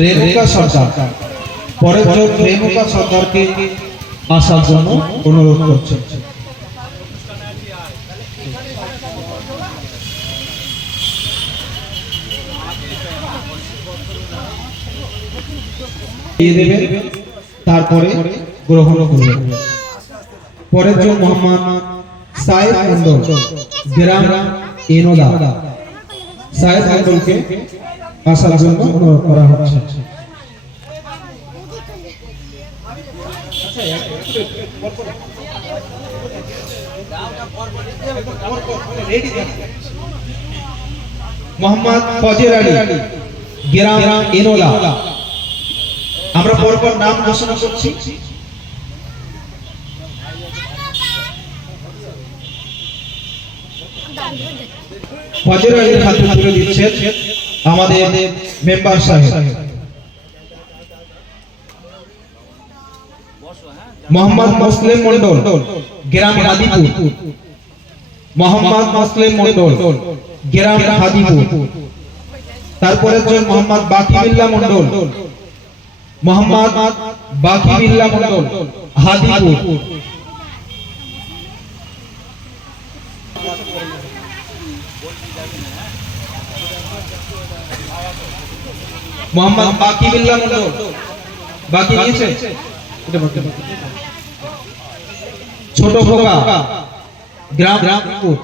রেণুকা সর্দার। পরের জন রেণুকা সর্দারকে আসার জন্য অনুরোধ করছে। তারপরে গ্রহণ করবে পরের জন মোহাম্মদ সাইদ মন্ডল গ্রাম এনোদা। সাইদ মন্ডলকে আসার জন্য অনুরোধ করা হচ্ছে মোহাম্মদ ফজর আলী গ্রাম এনোলা আমরা পরপর নাম ঘোষণা করছি। ফজর আলীর হাতে তুলে দিচ্ছেন আমাদের মেম্বার সাহেব। মোহাম্মদ মুসলিম মন্ডল গ্রাম হাদিপুর। মোহাম্মদ মুসলিম মন্ডল গ্রাম হাদিপুর। তারপরে জন মোহাম্মদ বাকিবিল্লাহ মন্ডল মোহাম্মদ বাকিবিল্লাহ মন্ডল হাদিপুর। মোহাম্মদ বাকিবিল্লাহ মন্ডল। বাকি নিয়েছে এটা বলতে। ছোট খোকা। গ্রাম রামপুর।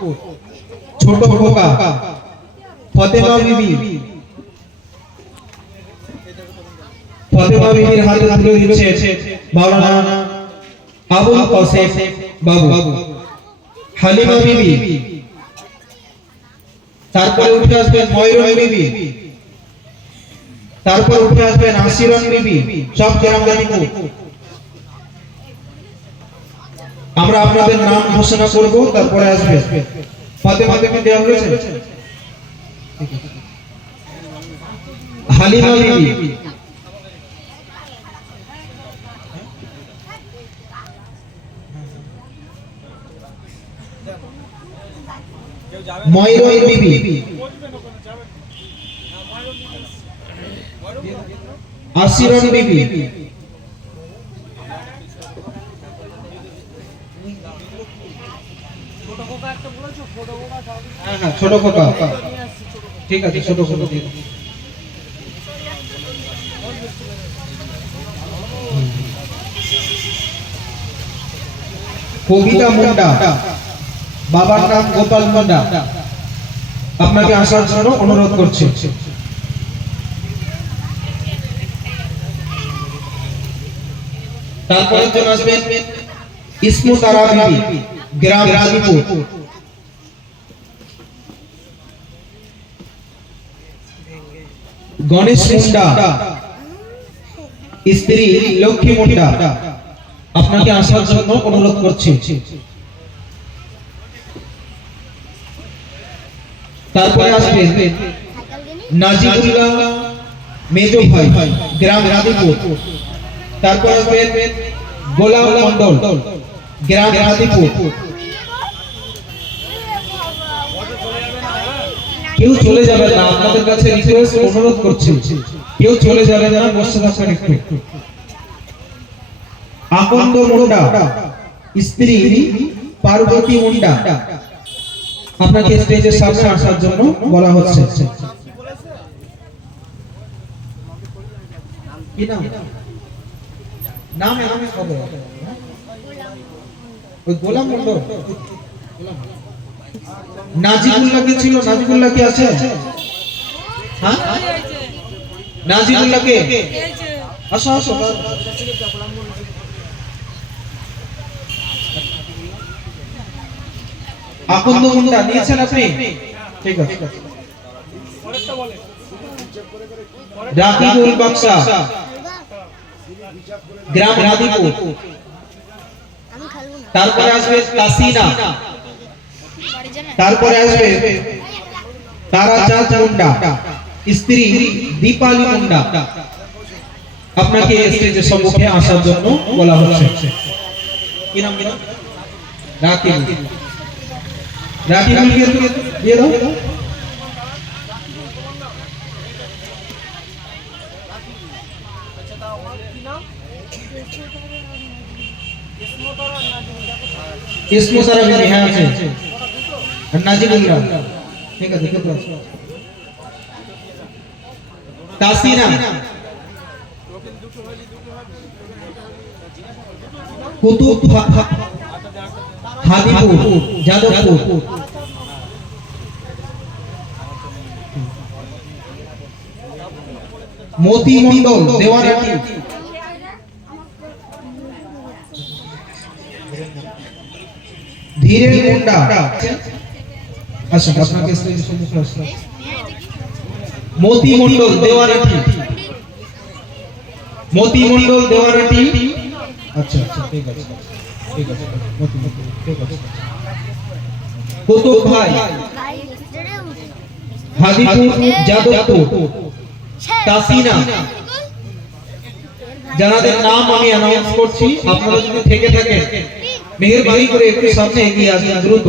ছোট খোকা। ফতেমা বিবি। ফতেমা বিবির হাতে তুলে দিচ্ছে মাওলানা আবুল কাসেম বাবু। হালিমা বিবি। তারপরে উঠে আসবেন ময়ূরন বিবি। তারপর উঠে আসবেন হাসিরন বিবি, সব গ্রাম রানীপুর আমরা আপনাদের নাম ঘোষণা করব, তারপরে আসবে। ফাতেমা দেবী দেওয়া হয়েছে? হালিমা বিবি। ময়ূরী বিবি। আসিরন বিবি। হ্যাঁ হ্যাঁ ছোট খোকা। ঠিক আছে ছোট খোকা। কবিতা মুন্ডা। বাবার নাম গোপাল মুন্ডা। আপনাকে আসার জন্য অনুরোধ করছি। তারপরে জন আসবেন ইসমু তারা গ্রাম রাজীপুর। গণেশ মুন্ডা, স্ত্রী লক্ষ্মী মুন্ডা। আপনাকে আসার জন্য অনুরোধ করছি। তারপরে আসবেন নাজিবুল্লাহ মেজো ভাই, গ্রাম রাধিপুর তারপর আসবেন গোলাম মন্ডল গ্রাম রাধিপুর কেউ চলে যাবে না, আপনাদের কাছে রিকোয়েস্ট অনুরোধ করছি। কেউ চলে যাবে না বসে থাকবেন একটু। আকন্দ মুন্ডা, স্ত্রী পার্বতী মুন্ডা। আপনাকে স্টেজের সামনে আসার জন্য বলা হচ্ছে। কি নাম? নাম আমি খবর ওই গোলাম মন্ডল নাজিবুল্লাহ কে ছিল? নাজিবুল্লাহ কি আছে? হ্যাঁ? নাজিবুল্লাহ কে? আসো আসো। আকন্দ মুন্ডা, নিয়েছেন আপনি? ঠিক আছে। রাকিবুল বাক্সা গ্রাম রাধিপুর তারপরে আসবে কাসিনা। তারপরে আসবে তারাচাঁদ মুন্ডা। স্ত্রী দীপালি মুন্ডা। আপনাকে স্টেজের সম্মুখে আসার জন্য বলা হচ্ছে। কি নাম কি নাম রাকিব। রাকিবুলকে দিয়ে দাও। ইসমুতারা বিবি হ্যাঁ আছে আর নাজিবুল্লাহ ঠিক আছে ঠিক আছে তাসিনা কুতুব ফা- ফা- হাদিপুর যাদবপুর মতি মন্ডল দেওয়ারাটি ধীরে মুন্ডা আচ্ছা আপনাকে স্টেজের সম্মুখে হবে। মতি মন্ডল দেওয়ারাটি মতি মন্ডল দেওয়ারাটি আচ্ছা আচ্ছা ঠিক আছে ঠিক আছে মতি মতি ঠিক আছে। কুতুব ভাই। হাদিপুর যাদবপুর। তাসিনা। যাদের নাম আমি অ্যানাউন্স করছি, আপনারা যদি থেকে থাকে মেহেরবানি করে একটু সামনে এগিয়ে আসুন দ্রুত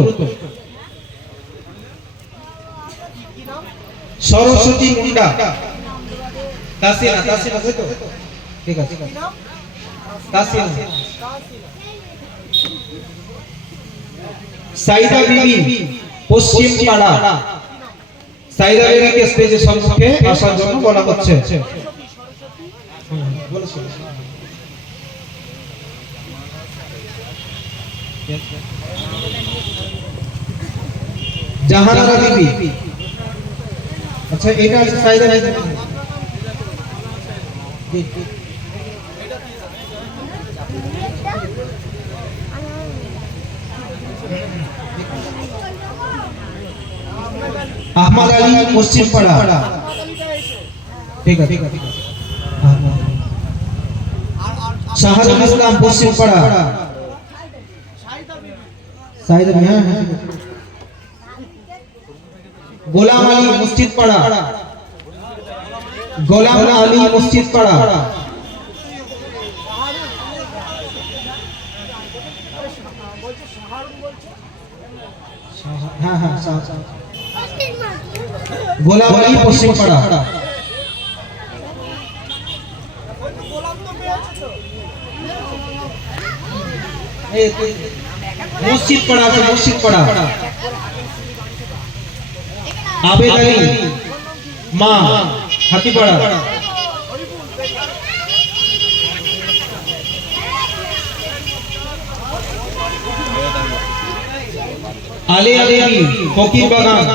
সরস্বতী মুন্ডা তাসিনা তাসিনা তো ঠিক আছে তাসিনা সাইদা বিবি পশ্চিম সাইদা বিবিকে স্টেজের সম্মুখে আসার জন্য বলা হচ্ছে। হুম, বলেছ। জাহানারা বিবি। আচ্ছা এটা সাইদা জি। আহমদ আলী পশ্চিম পাড়া। ঠিক আছে শাহরুল ইসলাম পশ্চিম পাড়া। সাইদা হ্যাঁ হ্যাঁ। গোলাম আলী মসজিদ পাড়া। গোলাম আলী মসজিদ পাড়া। হ্যাঁ হ্যাঁ শাহ- শাহ। গোলাম আলী পশ্চিম পাড়া। এই, এই, মসজিদ পাড়া আছে মসজিদ পাড়া। আবেদ আলী মা হাতিপাড়া আলী আলী ফকির বাগান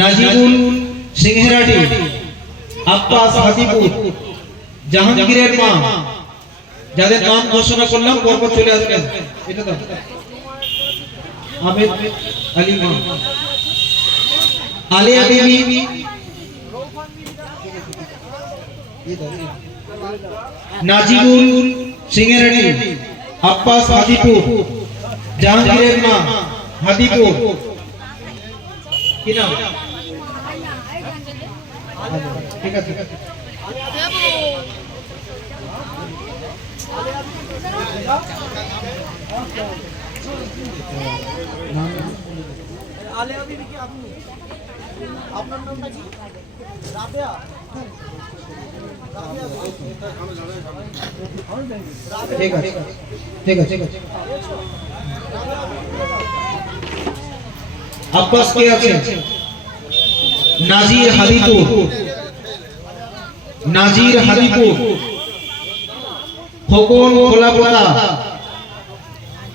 নাজিবুল সিংহেরাটি আব্বাস হাতিপুর জাহাঙ্গীরের মা যাদের নাম ঘোষণা করলাম, পরপর চলে আসবেন। এটা দাও আবেদ আলী মা আলিয়া বিবি নাজিবুল সিংহেরানি আব্বাস হাদিপুর জাহাঙ্গীরের মা হাদিপুর কি নাম ঠিক আছে ঠিক আছে আলেয়া বিবি কি আপনি আপনার নামটা কি? রাবেয়া। ঠিক আছে ঠিক আছে। ঠিক আছে। আব্বাস কে আছে? নাজির হাদিপুর নাজির হাদিপুর খোকন খোলাপোতা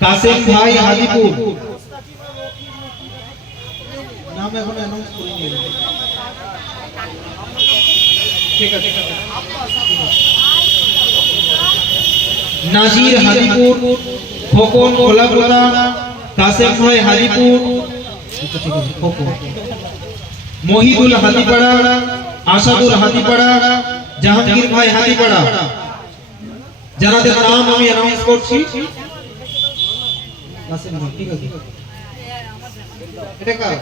কাসেম ভাই হাদিপুর নাম এখন অ্যানাউন্স করিনি ঠিক আছে নাজির হাদিপুর, খোকন খোলাপোতা কাসেম ভাই হাদিপুর, মহিদুল হাদিপাড়া আসাদুল হাদিপাড়া জাহাঙ্গীর ভাই হাদিপাড়া যাদের নাম আমি অ্যানাউন্স করছি। ঠিক আছে। এটা কার?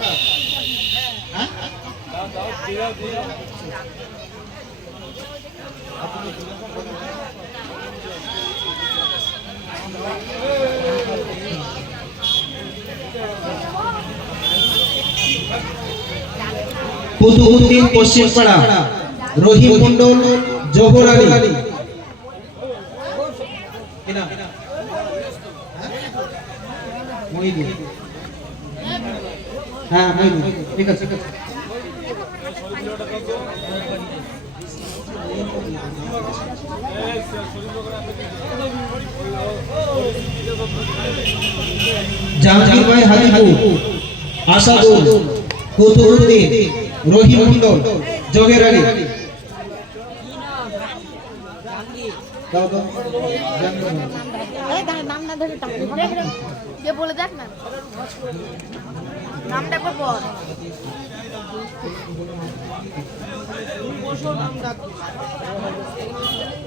কুতুবুদ্দিন পশ্চিমপাড়া রহিম মন্ডল জহর আলী। হ্যাঁ। ঠিক আছে ঠিক আছে। জাহাঙ্গীর ভাই হাজিপুর আসাদুল কুতুবুদ্দিন রহিম মন্ডল জহের আলী। বলে দেখ না নামটা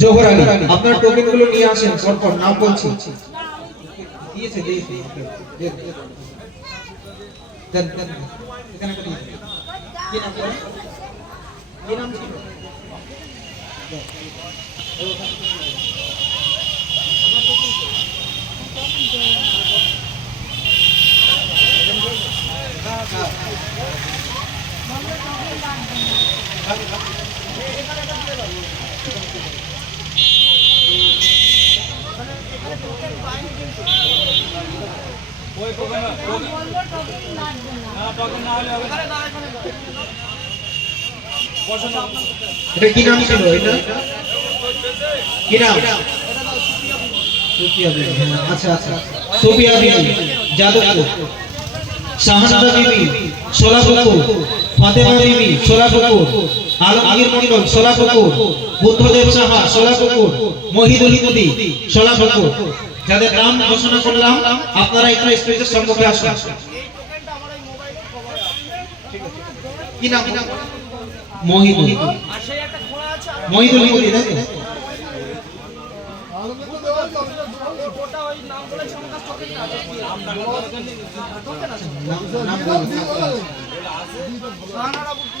জোহর আলী আপনার টোকেনগুলো নিয়ে আসেন পরপর নাম বলছি। দিয়েছে দেন, দেন, দেন, দেন। এখানে একটা দিয়েছে। কি নাম বলেন? কি নাম ছিল? এটা কি নাম ছিল এটা? কি নাম? সুফিয়া বিবি। হ্যাঁ, আচ্ছা আচ্ছা। সুফিয়া বিবি যাদবপুর। শাহানারা বিবি সোলাপুকুর ফাতেমা বিবি সোলাপুকুর আলমগীর মন্ডল সোলাপুকুর বুদ্ধদেব সাহা সোলাপুকুর মহিদুল মুদি সোলাপুকুর। যাদের নাম ঘোষণা করলাম আপনারা একটু স্টেজের সম্মুখে আসুন। এই টোকেনটা আমার এই মোবাইলে খবর আছে কি নাম মহিদুল মহিদুল মুদি নাম নাম নাম বলুন। সাহানারা বুকি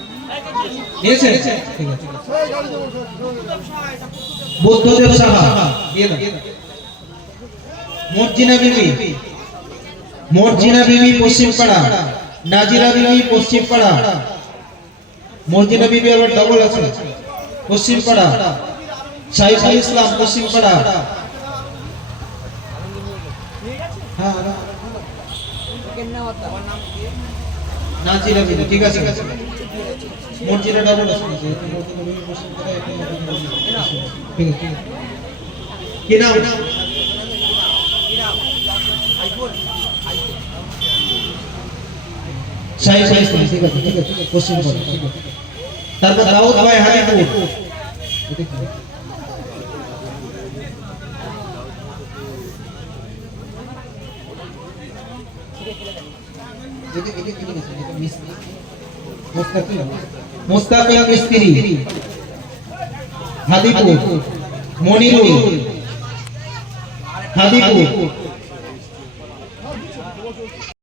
নিয়েছে ঠিক আছে। বুদ্ধদেব সাহা দিয়ে দাও। মর্জিনা বিবি মর্জিনা বিবি পশ্চিমপাড়া নাজিরা বিবি পশ্চিমপাড়া। মর্জিনা বিবি আবার ডবল আছে। পশ্চিমপাড়া সাইফুল ইসলাম পশ্চিমপাড়া। হ্যাঁ হ্যাঁ। নাজিরা বিবি ঠিক আছে। মর্জিনা ডবল ঠিক কি নাম? সাই সাই সাই ঠিক আছে ঠিক আছে পশ্চিম বল ঠিক আছে তারপর দাউদ ভাই হাজিপুর মোস্তাকিল মিস্ত্রি হাদিপুর মনিরুল হাদিপুর